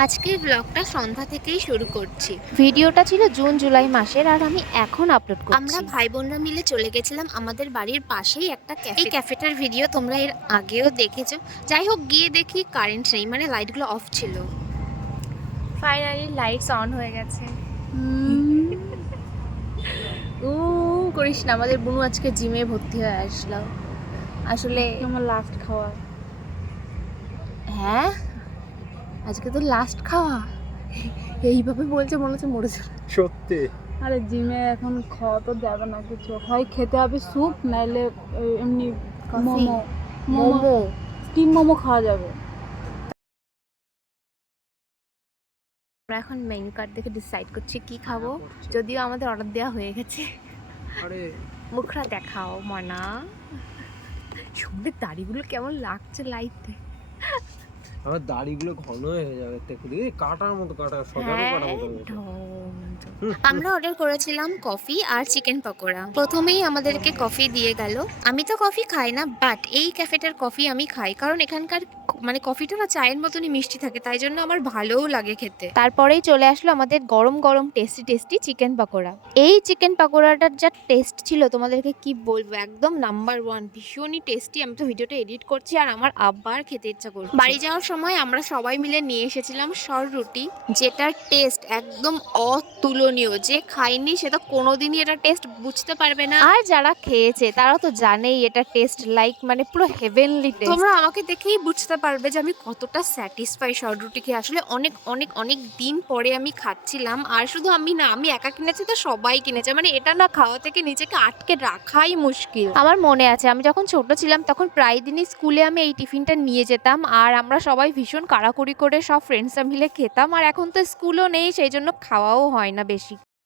আজকের ব্লগটা সন্ধ্যা থেকেই শুরু করছি। ভিডিওটা ছিল জুন জুলাই মাসের, আর আমি এখন আপলোড আমরা করছি। ভাই বোনরা মিলে চলে গেছিলাম আমাদের বাড়ির পাশেই একটা ক্যাফে। এই ক্যাফেটার ভিডিও তোমরা এর আগেও দেখেছো। যাই হোক, গিয়ে দেখি কারেন্ট নেই, মানে লাইটগুলো অফ ছিল। ফাইনালি লাইটস অন হয়ে গেছে। করিস না, আমাদের বুনু আজকে জিমে ভর্তি হয়ে আসলো। আসলে আমার লাস্ট খাওয়া। হ্যাঁ, আজকে তো লাস্ট খাওয়া। এইভাবে বলছে মনে হচ্ছে মরে যাবে। সত্যি আরে জিমে এখন খাওয়া তো যাবে না কিছু, হয় খেতে হবে স্যুপ, নাইলে এমনি কফি, মোমো মোমো। স্টিম মোমো খাওয়া যাবে। আমরা এখন মেনু কার্ড দেখে ডিসাইড করছি কি খাবো, যদিও আমাদের অর্ডার দেওয়া হয়ে গেছে। আরে মুখরা দেখাও মনা। সুন্দর দাড়িগুলো কেমন লাগছে লাইটে। আমার দাড়িগুলো ঘন হয়ে যাবে, দেখো দিদি কাটার মতো কাটা, সজারু কাটার মতো হয়ে গেছে। আমরা অর্ডার করেছিলাম কফি আর চিকেন পকোড়া। প্রথমেই আমাদেরকে কফি দিয়ে গেল। আমি তো কফি খাই না, বাট এই ক্যাফেটার কফি আমি খাই, কারণ এখানকার মানে কফিটা না চায়ের মতনই মিষ্টি থাকে, তাই জন্য আমার ভালোও লাগে খেতে। তারপরেই চলে আসলো আমাদের গরম গরম টেস্টি টেস্টি চিকেন পকোড়া। এই চিকেন পকোড়াটার যা টেস্ট ছিল তোমাদেরকে কি বলবো, একদম নাম্বার ওয়ান, ভীষণই টেস্টি। আমি তো ভিডিওটা এডিট করছি আর আমার আবার খেতে ইচ্ছা করছে। বাড়ি যাওয়ার সময় আমরা সবাই মিলে নিয়ে এসেছিলাম সর রুটি, যেটার টেস্ট একদম অতুলনীয়। যে খায়নি সে তো কোনোদিনই এটা টেস্ট বুঝতে পারবে না, আর যারা খেয়েছে তারা তো জানেই এটা টেস্ট লাইক মানে পুরো হেভেনলি টেস্ট। তোমরা আমাকে দেখেই বুঝতে পারবে যে আমি কতটা স্যাটিসফাই সর রুটি খেয়ে। আসলে অনেক অনেক অনেক দিন পরে আমি খাচ্ছিলাম, আর শুধু আমি না, আমি একা কিনেছি তো সবাই কিনেছে, মানে এটা না খাওয়া থেকে নিজেকে আটকে রাখাই মুশকিল। আমার মনে আছে আমি যখন ছোট ছিলাম তখন প্রায় দিনই স্কুলে আমি এই টিফিনটা নিয়ে যেতাম, আর আমরা সবাই ভীষণ কাড়াকুড়ি করে সব ফ্রেন্ডসরা মিলে খেতাম। আর এখন তো স্কুলও নেই, সেই জন্য খাওয়াও হয় না বেশি।